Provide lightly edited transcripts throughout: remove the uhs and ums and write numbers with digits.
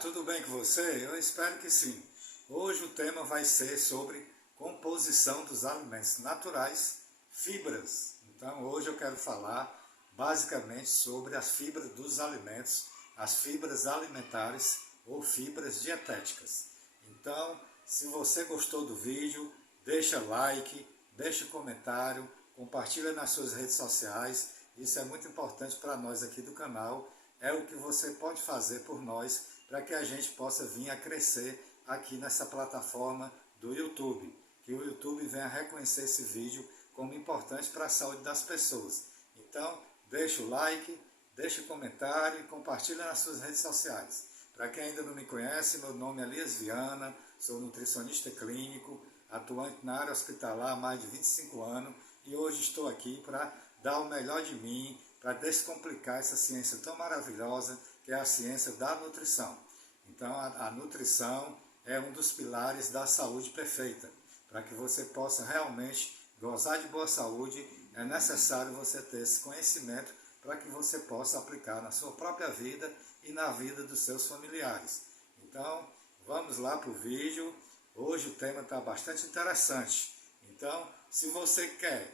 tudo bem com você? Eu espero que sim. Hoje o tema vai ser sobre composição dos alimentos naturais, fibras. Então hoje eu quero falar basicamente sobre as fibras dos alimentos, as fibras alimentares ou fibras dietéticas. Então, se você gostou do vídeo, deixa like, deixa comentário, compartilha nas suas redes sociais. Isso é muito importante para nós aqui do canal. É o que você pode fazer por nós para que a gente possa vir a crescer aqui nessa plataforma do YouTube. Que o YouTube venha reconhecer esse vídeo como importante para a saúde das pessoas. Então, deixa o like, deixa o comentário e compartilha nas suas redes sociais. Para quem ainda não me conhece, meu nome é Elias Viana, sou nutricionista clínico, atuante na área hospitalar há mais de 25 anos e hoje estou aqui para dar o melhor de mim, para descomplicar essa ciência tão maravilhosa que é a ciência da nutrição. Então, a nutrição é um dos pilares da saúde perfeita. Para que você possa realmente gozar de boa saúde, é necessário você ter esse conhecimento para que você possa aplicar na sua própria vida e na vida dos seus familiares. Então, vamos lá para o vídeo. Hoje o tema está bastante interessante. Então, se você quer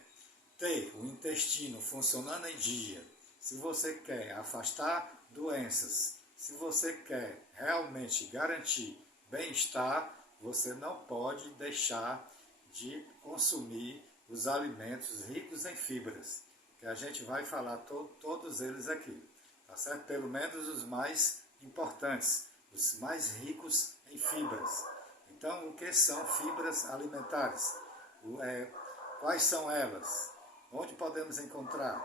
ter o intestino funcionando em dia, se você quer afastar doenças, se você quer realmente garantir bem-estar, você não pode deixar de consumir os alimentos ricos em fibras, que a gente vai falar todos eles aqui, tá certo? Pelo menos os mais importantes, os mais ricos em fibras. Então, o que são fibras alimentares? Quais são elas? Onde podemos encontrar?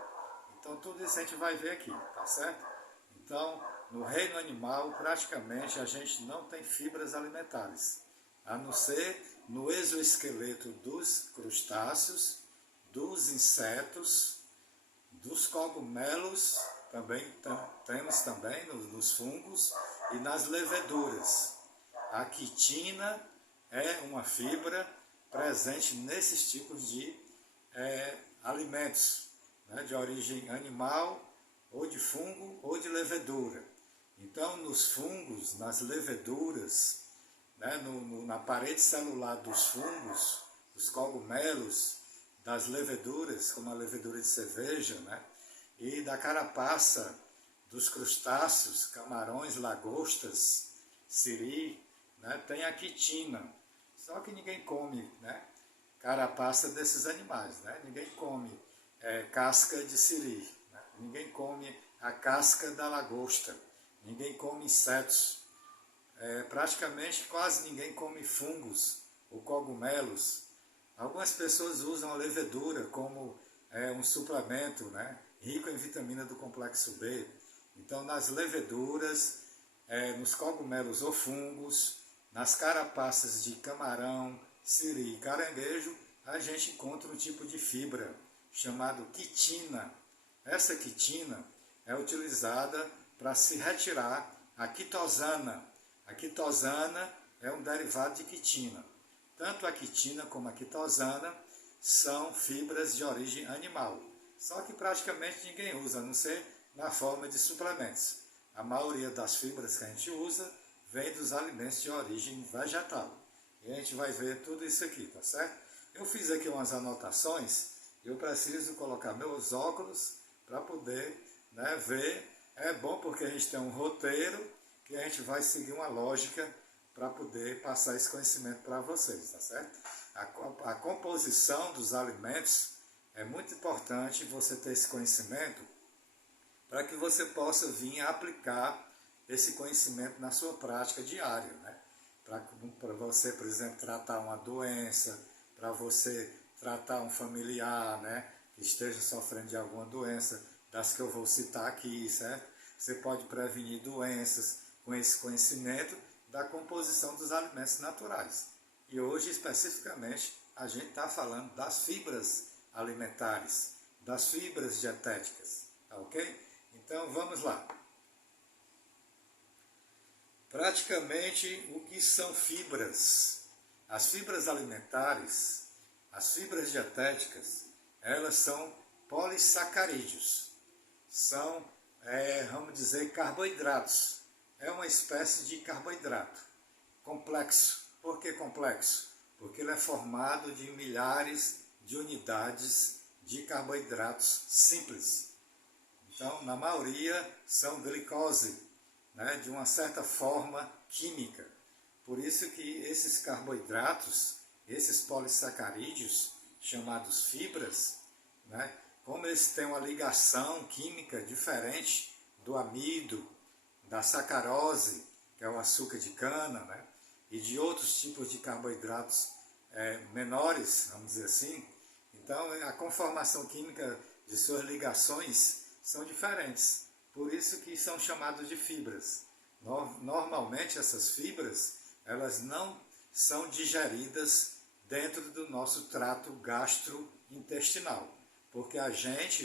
Então, tudo isso a gente vai ver aqui, tá certo? Então, no reino animal, praticamente a gente não tem fibras alimentares, a não ser no exoesqueleto dos crustáceos, dos insetos, dos cogumelos, temos também nos fungos e nas leveduras. A quitina é uma fibra presente nesses tipos de alimentos, né, de origem animal, ou de fungo, ou de levedura. Então, nos fungos, nas leveduras, né, na parede celular dos fungos, dos cogumelos, das leveduras, como a levedura de cerveja, né, e da carapaça dos crustáceos, camarões, lagostas, siri, né, tem a quitina. Só que ninguém come, né, carapaça desses animais, né? Ninguém come casca de siri, né? Ninguém come a casca da lagosta, ninguém come insetos, praticamente quase ninguém come fungos ou cogumelos. Algumas pessoas usam a levedura como um suplemento, né? Rico em vitamina do complexo B. Então, nas leveduras, nos cogumelos ou fungos, nas carapaças de camarão, siri e caranguejo, a gente encontra um tipo de fibra chamado quitina. Essa quitina é utilizada para se retirar a quitosana. A quitosana é um derivado de quitina. Tanto a quitina como a quitosana são fibras de origem animal. Só que praticamente ninguém usa, a não ser na forma de suplementos. A maioria das fibras que a gente usa vem dos alimentos de origem vegetal. E a gente vai ver tudo isso aqui, tá certo? Eu fiz aqui umas anotações, eu preciso colocar meus óculos para poder, né, ver. É bom porque a gente tem um roteiro que a gente vai seguir uma lógica para poder passar esse conhecimento para vocês, tá certo? A composição dos alimentos é muito importante você ter esse conhecimento para que você possa vir a aplicar esse conhecimento na sua prática diária, né? Para você, por exemplo, tratar uma doença, para você tratar um familiar, né, que esteja sofrendo de alguma doença, das que eu vou citar aqui, certo? Você pode prevenir doenças com esse conhecimento da composição dos alimentos naturais. E hoje, especificamente, a gente está falando das fibras alimentares, das fibras dietéticas, tá ok? Então, vamos lá. Praticamente, o que são fibras? As fibras alimentares, as fibras dietéticas, elas são polissacarídeos. São, vamos dizer, carboidratos. é uma espécie de carboidrato complexo. Por que complexo? Porque ele é formado de milhares de unidades de carboidratos simples. Então, na maioria, são glicose, né, de uma certa forma química. Por isso que esses carboidratos, esses polissacarídeos, chamados fibras, né, como eles têm uma ligação química diferente do amido, da sacarose, que é o açúcar de cana, né, e de outros tipos de carboidratos menores, vamos dizer assim, então a conformação química de suas ligações são diferentes. Por isso que são chamados de fibras. Normalmente essas fibras, elas não são digeridas dentro do nosso trato gastrointestinal, porque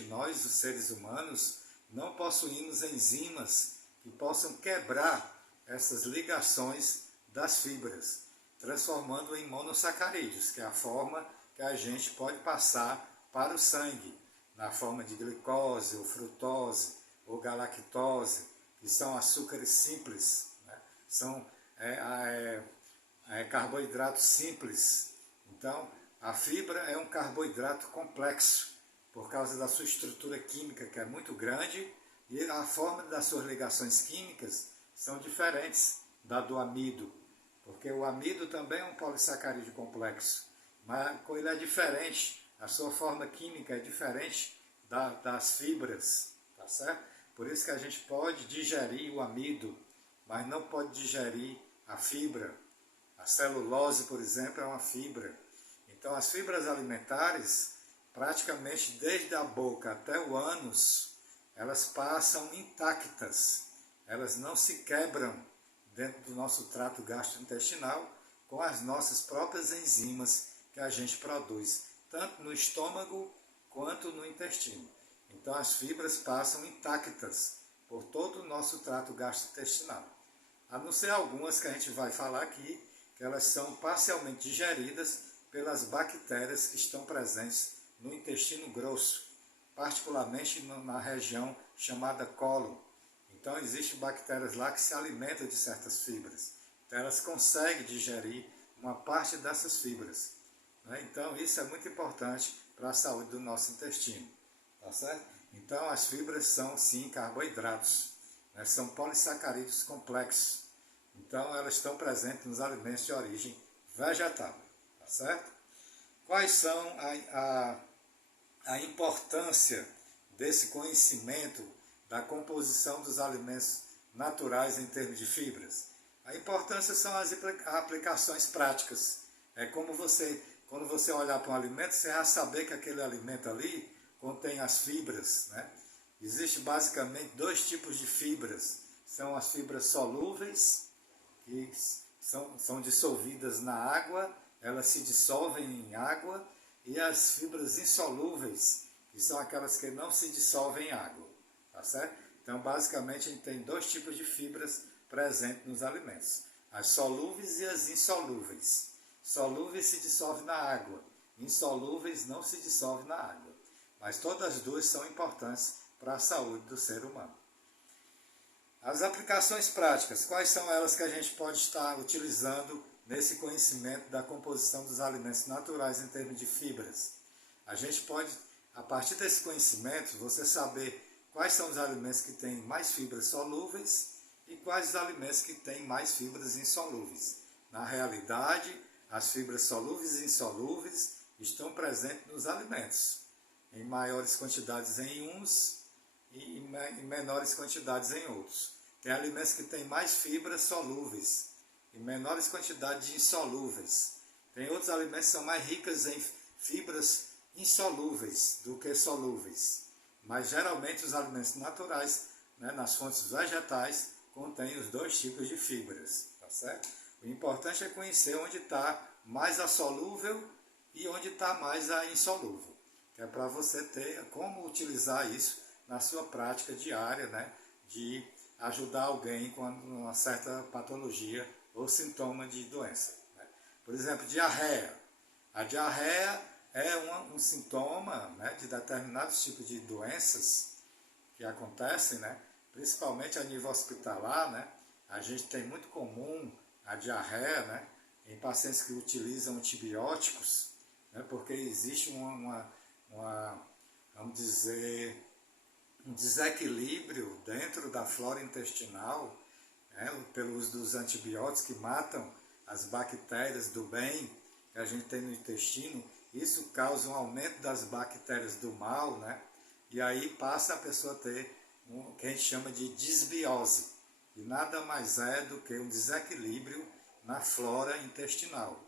nós os seres humanos, não possuímos enzimas que possam quebrar essas ligações das fibras, transformando em monossacarídeos, que é a forma que a gente pode passar para o sangue, na forma de glicose, ou frutose, ou galactose, que são açúcares simples, né? São carboidratos simples. Então, a fibra é um carboidrato complexo, por causa da sua estrutura química, que é muito grande, e a forma das suas ligações químicas são diferentes da do amido, porque o amido também é um polissacarídeo complexo, mas ele é diferente, a sua forma química é diferente das fibras, tá certo? Por isso que a gente pode digerir o amido, mas não pode digerir a fibra. A celulose, por exemplo, é uma fibra. Então, as fibras alimentares, praticamente desde a boca até o ânus, elas passam intactas, elas não se quebram dentro do nosso trato gastrointestinal com as nossas próprias enzimas que a gente produz, tanto no estômago quanto no intestino. Então as fibras passam intactas por todo o nosso trato gastrointestinal. A não ser algumas que a gente vai falar aqui, que elas são parcialmente digeridas pelas bactérias que estão presentes no intestino grosso, particularmente na região chamada cólon. Então existem bactérias lá que se alimentam de certas fibras. Então elas conseguem digerir uma parte dessas fibras, né? Então isso é muito importante para a saúde do nosso intestino. Tá certo? Então as fibras são sim carboidratos, né? São polissacarídeos complexos. Então elas estão presentes nos alimentos de origem vegetal. Tá certo? Quais são a importância desse conhecimento da composição dos alimentos naturais em termos de fibras? A importância são as aplicações práticas. É como quando você olhar para um alimento, você vai saber que aquele alimento ali contém as fibras, né? Existem basicamente dois tipos de fibras. São as fibras solúveis, que são dissolvidas na água, elas se dissolvem em água, e as fibras insolúveis, que são aquelas que não se dissolvem em água. Tá certo? Então, basicamente, a gente tem dois tipos de fibras presentes nos alimentos. As solúveis e as insolúveis. Solúveis se dissolvem na água, insolúveis não se dissolvem na água. Mas todas as duas são importantes para a saúde do ser humano. As aplicações práticas, quais são elas que a gente pode estar utilizando nesse conhecimento da composição dos alimentos naturais em termos de fibras? A gente pode, a partir desse conhecimento, você saber quais são os alimentos que têm mais fibras solúveis e quais os alimentos que têm mais fibras insolúveis. Na realidade, as fibras solúveis e insolúveis estão presentes nos alimentos, em maiores quantidades em uns e em menores quantidades em outros. Tem alimentos que têm mais fibras solúveis e menores quantidades de insolúveis. Tem outros alimentos que são mais ricos em fibras insolúveis do que solúveis. Mas geralmente os alimentos naturais, né, nas fontes vegetais, contêm os dois tipos de fibras. Tá certo? O importante é conhecer onde está mais a solúvel e onde está mais a insolúvel, que é para você ter como utilizar isso na sua prática diária, né, de ajudar alguém com uma certa patologia ou sintoma de doença, né? Por exemplo, diarreia. A diarreia é um sintoma, né, de determinados tipos de doenças que acontecem, né, principalmente a nível hospitalar, né, a gente tem muito comum a diarreia, né, em pacientes que utilizam antibióticos, né, porque existe vamos dizer, um desequilíbrio dentro da flora intestinal, né, pelo uso dos antibióticos que matam as bactérias do bem que a gente tem no intestino. Isso causa um aumento das bactérias do mal, né? E aí passa a pessoa a ter o que a gente chama de disbiose. E nada mais é do que um desequilíbrio na flora intestinal,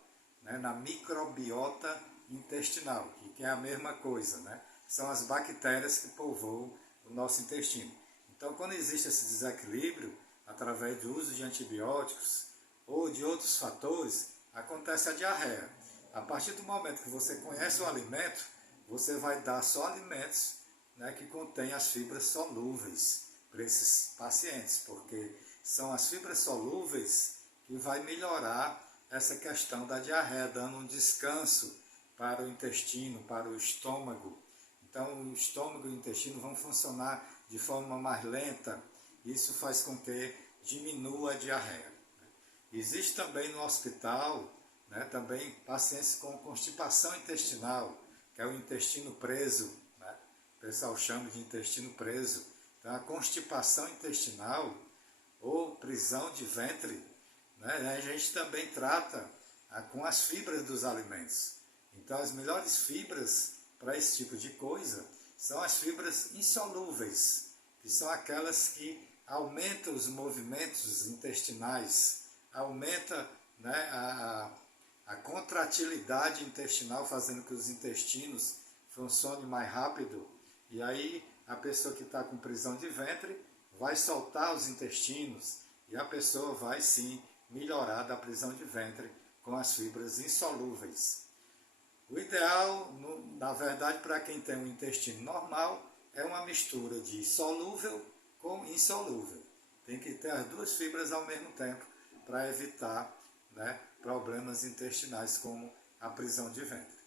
né? Na microbiota intestinal, que é a mesma coisa, né? São as bactérias que povoam o nosso intestino. Então, quando existe esse desequilíbrio, através do uso de antibióticos ou de outros fatores, acontece a diarreia. A partir do momento que você conhece o alimento, você vai dar só alimentos, né, que contêm as fibras solúveis para esses pacientes, porque são as fibras solúveis que vai melhorar essa questão da diarreia, dando um descanso para o intestino, para o estômago. Então, o estômago e o intestino vão funcionar de forma mais lenta. Isso faz com que diminua a diarreia. Existe também no hospital, né, também pacientes com constipação intestinal, que é o intestino preso, né? O pessoal chama de intestino preso. Então, a constipação intestinal ou prisão de ventre, né, a gente também trata com as fibras dos alimentos. Então, as melhores fibras para esse tipo de coisa são as fibras insolúveis, que são aquelas que aumentam os movimentos intestinais, aumenta, né, a contratilidade intestinal, fazendo que os intestinos funcionem mais rápido. E aí a pessoa que está com prisão de ventre vai soltar os intestinos e a pessoa vai sim melhorar da prisão de ventre com as fibras insolúveis. O ideal, na verdade, para quem tem um intestino normal, é uma mistura de solúvel com insolúvel. Tem que ter as duas fibras ao mesmo tempo para evitar, né, problemas intestinais como a prisão de ventre.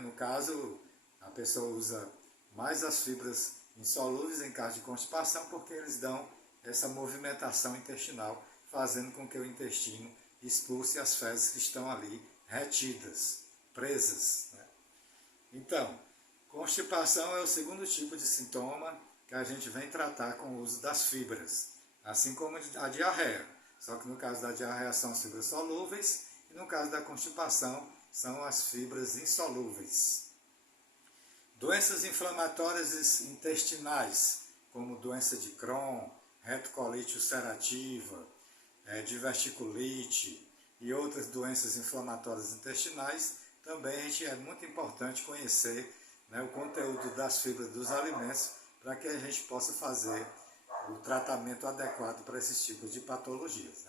No caso, a pessoa usa mais as fibras insolúveis em caso de constipação, porque eles dão essa movimentação intestinal, fazendo com que o intestino expulse as fezes que estão ali retidas, presas. Então, constipação é o segundo tipo de sintoma que a gente vem tratar com o uso das fibras, assim como a diarreia. Só que no caso da diarreia são as fibras solúveis e no caso da constipação são as fibras insolúveis. Doenças inflamatórias intestinais, como doença de Crohn, retocolite ulcerativa, diverticulite e outras doenças inflamatórias intestinais, também é muito importante conhecer, né, o conteúdo das fibras dos alimentos para que a gente possa fazer o tratamento adequado para esses tipos de patologias.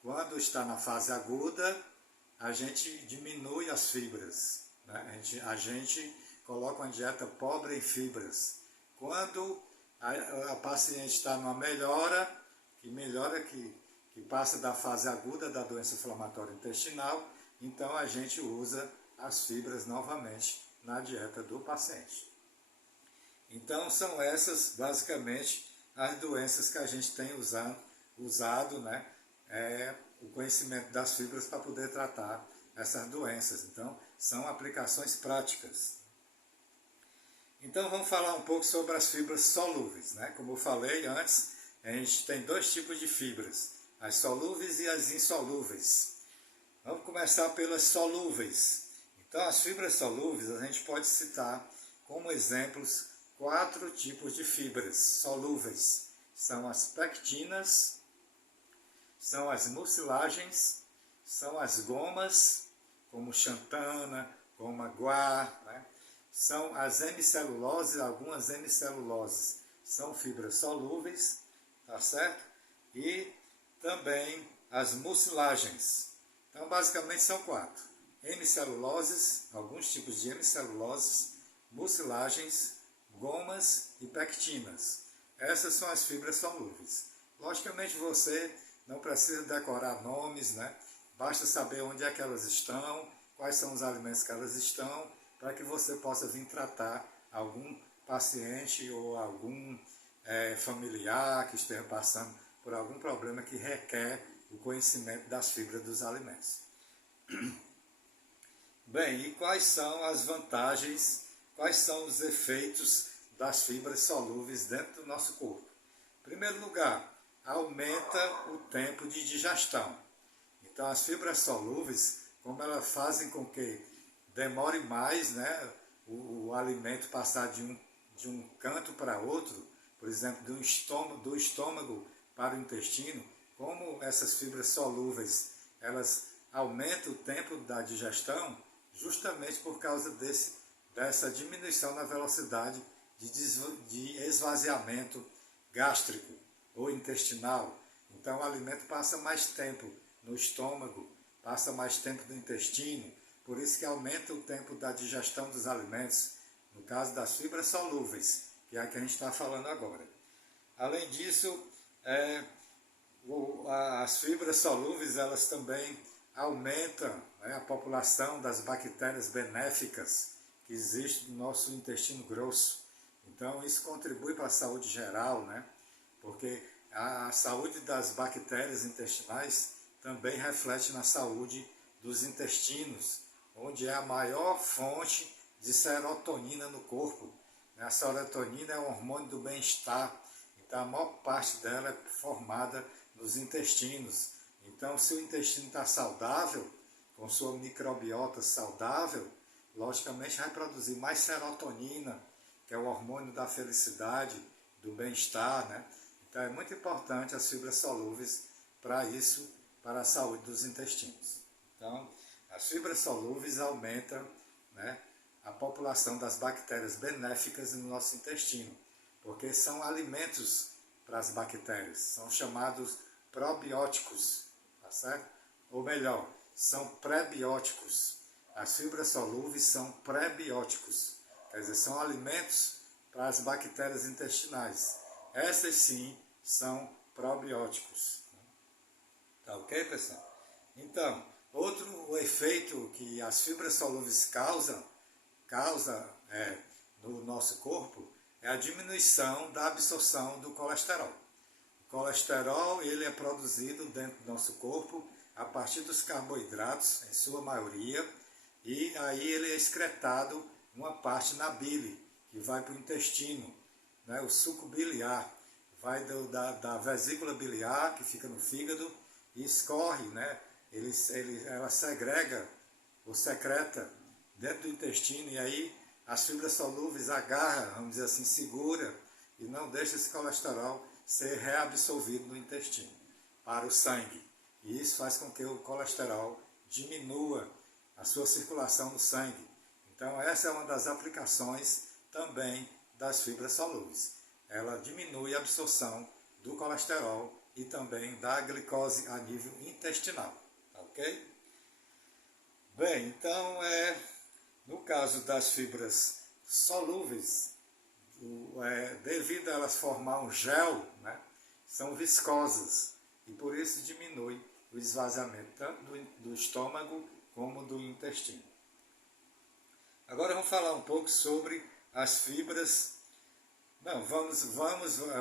Quando está na fase aguda, a gente diminui as fibras, né? A gente coloca uma dieta pobre em fibras. Quando a paciente está numa melhora, que passa da fase aguda da doença inflamatória intestinal, então a gente usa as fibras novamente na dieta do paciente. Então são essas basicamente as doenças que a gente tem usado, né, o conhecimento das fibras para poder tratar essas doenças. Então são aplicações práticas. Então vamos falar um pouco sobre as fibras solúveis, né? Como eu falei antes, a gente tem dois tipos de fibras, as solúveis e as insolúveis. Vamos começar pelas solúveis. Então as fibras solúveis a gente pode citar como exemplos 4 tipos de fibras solúveis. São as pectinas, são as mucilagens, são as gomas, como xantana, como aguar, né? São as hemiceluloses, algumas hemiceluloses são fibras solúveis, tá certo? E também as mucilagens. Então basicamente são 4. Hemiceluloses, alguns tipos de hemiceluloses, mucilagens, gomas e pectinas. Essas são as fibras solúveis. Logicamente você não precisa decorar nomes, né? Basta saber onde é que elas estão, quais são os alimentos que elas estão, para que você possa vir tratar algum paciente ou algum familiar que esteja passando por algum problema que requer o conhecimento das fibras dos alimentos. Bem, e quais são as vantagens, quais são os efeitos das fibras solúveis dentro do nosso corpo? Em primeiro lugar, aumenta o tempo de digestão. Então, as fibras solúveis, como elas fazem com que demore mais, né, o alimento passar de um canto para outro, por exemplo, do estômago para o intestino, como essas fibras solúveis, elas aumentam o tempo da digestão, justamente por causa dessa diminuição na velocidade de esvaziamento gástrico ou intestinal. Então o alimento passa mais tempo no estômago, passa mais tempo no intestino, por isso que aumenta o tempo da digestão dos alimentos, no caso das fibras solúveis, que é a que a gente está falando agora. Além disso, as fibras solúveis elas também aumentam, né, a população das bactérias benéficas que existem no nosso intestino grosso. Então isso contribui para a saúde geral, né? Porque a saúde das bactérias intestinais também reflete na saúde dos intestinos, onde é a maior fonte de serotonina no corpo. A serotonina é o hormônio do bem-estar, então a maior parte dela é formada nos intestinos. Então, se o intestino está saudável, com sua microbiota saudável, logicamente vai produzir mais serotonina, que é o hormônio da felicidade, do bem-estar, né? Então é muito importante as fibras solúveis para isso, para a saúde dos intestinos. Então, as fibras solúveis aumentam, né, a população das bactérias benéficas no nosso intestino, porque são alimentos para as bactérias, são chamados probióticos, tá certo? Ou melhor, são pré-bióticos. As fibras solúveis são pré-bióticos, quer dizer, são alimentos para as bactérias intestinais. Essas sim são probióticos. Tá ok, pessoal? Então, outro efeito que as fibras solúveis causam no nosso corpo é a diminuição da absorção do colesterol. O colesterol ele é produzido dentro do nosso corpo a partir dos carboidratos, em sua maioria, e aí ele é excretado uma parte na bile, que vai para o intestino, né, o suco biliar, vai da vesícula biliar, que fica no fígado, e escorre, né, ela segrega ou secreta dentro do intestino, e aí as fibras solúveis agarram, vamos dizer assim, segura, e não deixa esse colesterol ser reabsorvido no intestino, para o sangue. E isso faz com que o colesterol diminua a sua circulação no sangue. Então essa é uma das aplicações também das fibras solúveis. Ela diminui a absorção do colesterol e também da glicose a nível intestinal. Ok? Bem, então no caso das fibras solúveis, devido a elas formar um gel, né, são viscosas e por isso diminui o esvaziamento tanto do estômago como do intestino. Agora vamos falar um pouco sobre as fibras. Não, vamos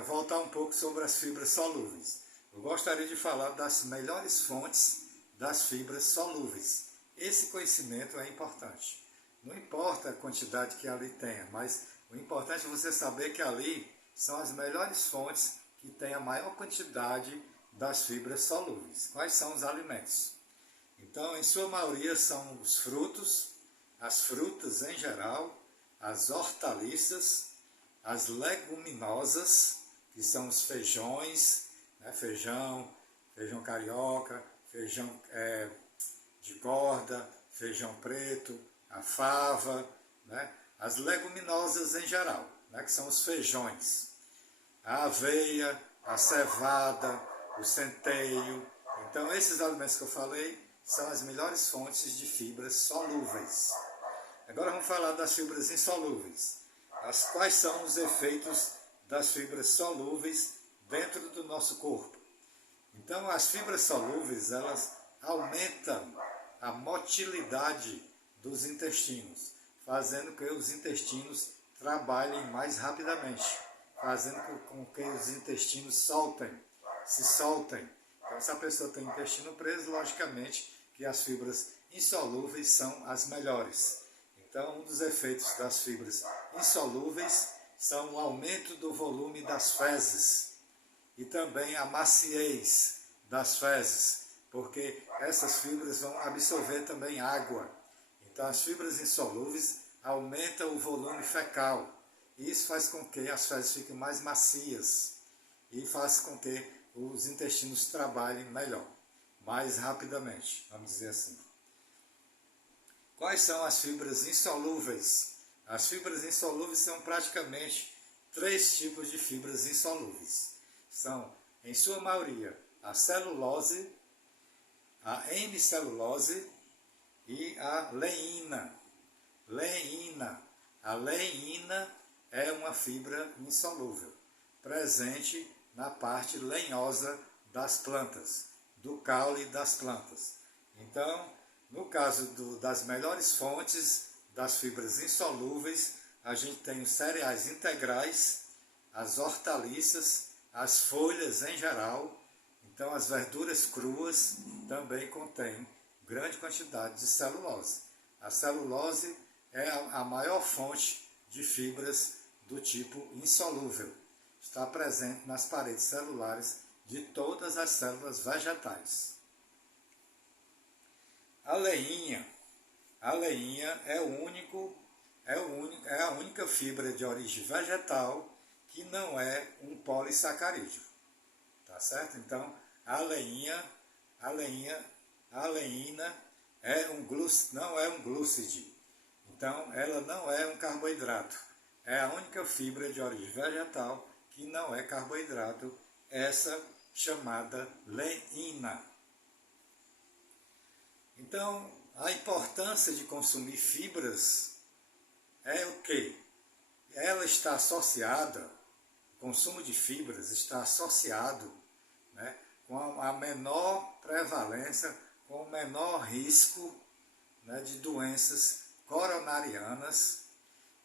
voltar um pouco sobre as fibras solúveis. Eu gostaria de falar das melhores fontes das fibras solúveis. Esse conhecimento é importante. Não importa a quantidade que ali tenha, mas o importante é você saber que ali são as melhores fontes que têm a maior quantidade das fibras solúveis. Quais são os alimentos? Então, em sua maioria, são os frutos, as frutas em geral, as hortaliças, as leguminosas, que são os feijões, né, feijão carioca, feijão de corda, feijão preto, a fava, né, as leguminosas em geral, né, que são os feijões, a aveia, a cevada, o centeio. Então, esses alimentos que eu falei são as melhores fontes de fibras solúveis. Agora vamos falar das fibras insolúveis. Quais são os efeitos das fibras solúveis dentro do nosso corpo? Então, as fibras solúveis, elas aumentam a motilidade dos intestinos, fazendo com que os intestinos trabalhem mais rapidamente, fazendo com que os intestinos soltem se soltem. Então, se a pessoa tem o intestino preso, logicamente que as fibras insolúveis são as melhores. Então, um dos efeitos das fibras insolúveis são o aumento do volume das fezes e também a maciez das fezes, porque essas fibras vão absorver também água. Então, as fibras insolúveis aumentam o volume fecal. E isso faz com que as fezes fiquem mais macias e faz com que os intestinos trabalhem melhor, mais rapidamente, vamos dizer assim. Quais são as fibras insolúveis? As fibras insolúveis são praticamente 3 tipos de fibras insolúveis. São, em sua maioria, a celulose, a hemicelulose e a leína. A leína é uma fibra insolúvel, presente na parte lenhosa das plantas, do caule das plantas. Então, no caso das melhores fontes das fibras insolúveis, a gente tem os cereais integrais, as hortaliças, as folhas em geral. Então, as verduras cruas também contêm grande quantidade de celulose. A celulose é a maior fonte de fibras do tipo insolúvel. Está presente nas paredes celulares de todas as células vegetais. A leinha é a única fibra de origem vegetal que não é um polissacarídeo. Tá certo? Então, a leína não é um glúcide. Então, ela não é um carboidrato. É a única fibra de origem vegetal que não é carboidrato, essa chamada leína. Então, a importância de consumir fibras é o quê? Ela está associada, o consumo de fibras está associado, né, com a menor prevalência, com o menor risco, né, de doenças coronarianas,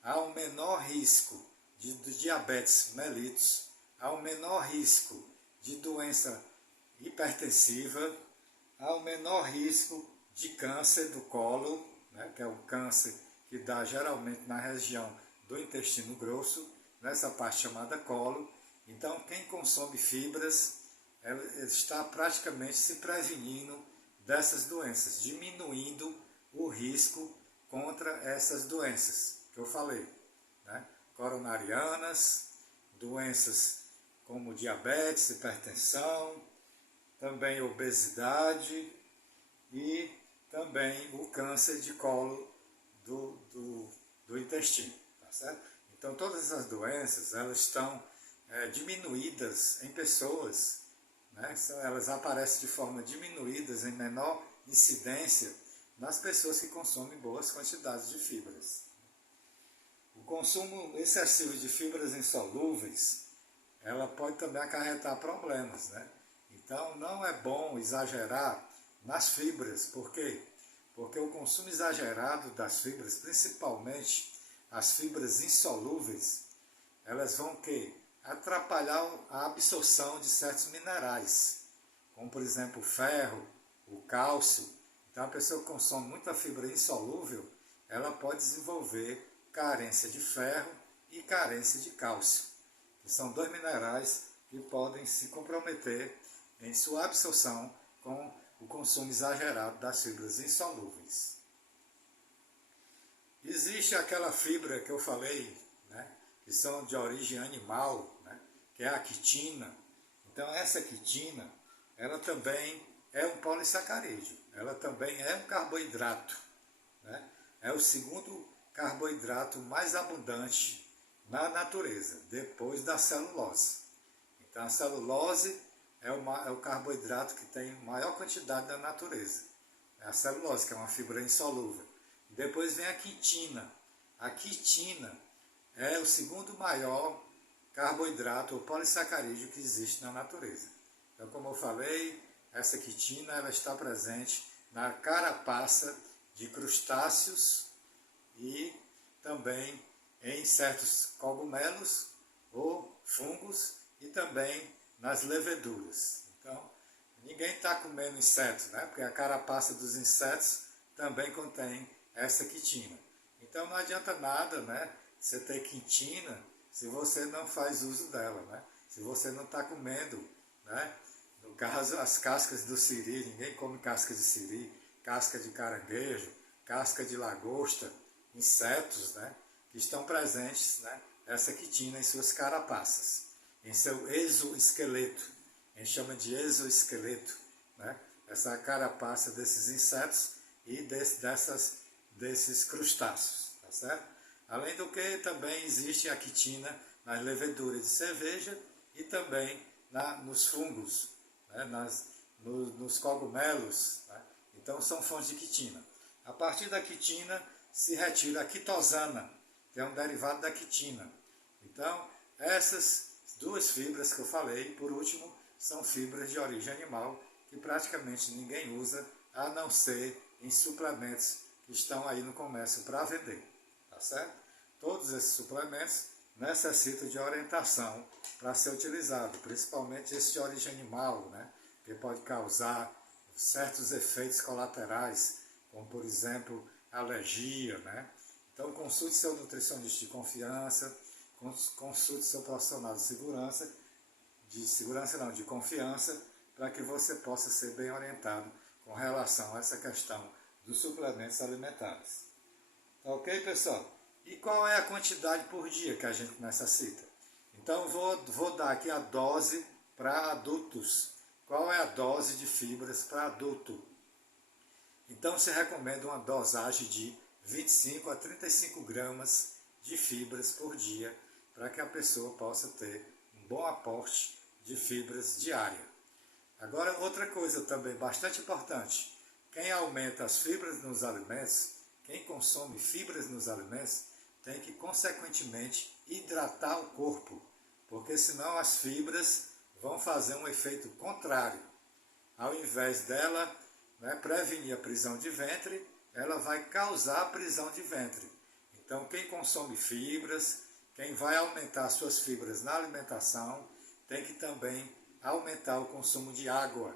há um menor risco de diabetes mellitus, há um menor risco de doença hipertensiva, há um menor risco de câncer do colo, né, que é o câncer que dá geralmente na região do intestino grosso, nessa parte chamada colo. Então, quem consome fibras, ela está praticamente se prevenindo dessas doenças, diminuindo o risco contra essas doenças que eu falei, né? Coronarianas, doenças como diabetes, hipertensão, também obesidade e também o câncer de colo do intestino, tá certo? Então, todas essas doenças, elas estão diminuídas em pessoas, né? Elas aparecem de forma diminuídas, em menor incidência, nas pessoas que consomem boas quantidades de fibras. O consumo excessivo de fibras insolúveis, ela pode também acarretar problemas, né? Então, não é bom exagerar nas fibras. Por quê? Porque o consumo exagerado das fibras, principalmente as fibras insolúveis, elas vão atrapalhar a absorção de certos minerais, como por exemplo o ferro, o cálcio. Então, a pessoa que consome muita fibra insolúvel, ela pode desenvolver carência de ferro e carência de cálcio, que são 2 minerais que podem se comprometer em sua absorção com o consumo exagerado das fibras insolúveis. Existe aquela fibra que eu falei, né, que são de origem animal, né, que é a quitina. Então, essa quitina, ela também é um polissacarídeo, ela também é um carboidrato, né? É o segundo carboidrato mais abundante na natureza, depois da celulose. Então, a celulose é o carboidrato que tem maior quantidade na natureza. É a celulose, que é uma fibra insolúvel. Depois vem a quitina. A quitina é o segundo maior carboidrato ou polissacarídeo que existe na natureza. Então, como eu falei, essa quitina ela está presente na carapaça de crustáceos e também em certos cogumelos ou fungos e também nas leveduras. Então, ninguém está comendo insetos, né? Porque a carapaça dos insetos também contém essa quitina. Então não adianta nada, né, você ter quitina se você não faz uso dela, né? Se você não está comendo, né? No caso, as cascas do siri, ninguém come casca de siri, casca de caranguejo, casca de lagosta, insetos, né? Que estão presentes, né? Essa quitina em suas carapaças, em seu exoesqueleto. A gente chama de exoesqueleto, né? Essa carapaça desses insetos e desses crustáceos, tá certo? Além do que também existe a quitina nas leveduras de cerveja e também nos fungos, né? Nos cogumelos, né? Então são fontes de quitina. A partir da quitina se retira a quitosana, que é um derivado da quitina. Então, essas duas fibras que eu falei, por último, são fibras de origem animal, que praticamente ninguém usa, a não ser em suplementos que estão aí no comércio para vender, tá certo? Todos esses suplementos necessitam de orientação para ser utilizado, principalmente esse de origem animal, né? Que pode causar certos efeitos colaterais, como por exemplo, alergia, né? Então consulte seu nutricionista de confiança, consulte seu profissional de confiança, para que você possa ser bem orientado com relação a essa questão dos suplementos alimentares. Tá ok, pessoal? E qual é a quantidade por dia que a gente necessita? Então vou dar aqui a dose para adultos. Qual é a dose de fibras para adulto? Então se recomenda uma dosagem de 25 a 35 gramas de fibras por dia, para que a pessoa possa ter um bom aporte de fibras diária. Agora, outra coisa também bastante importante, quem aumenta as fibras nos alimentos, quem consome fibras nos alimentos, tem que, consequentemente, hidratar o corpo, porque senão as fibras vão fazer um efeito contrário. Ao invés dela, né, prevenir a prisão de ventre, ela vai causar a prisão de ventre. Então, quem consome fibras, quem vai aumentar suas fibras na alimentação, tem que também aumentar o consumo de água.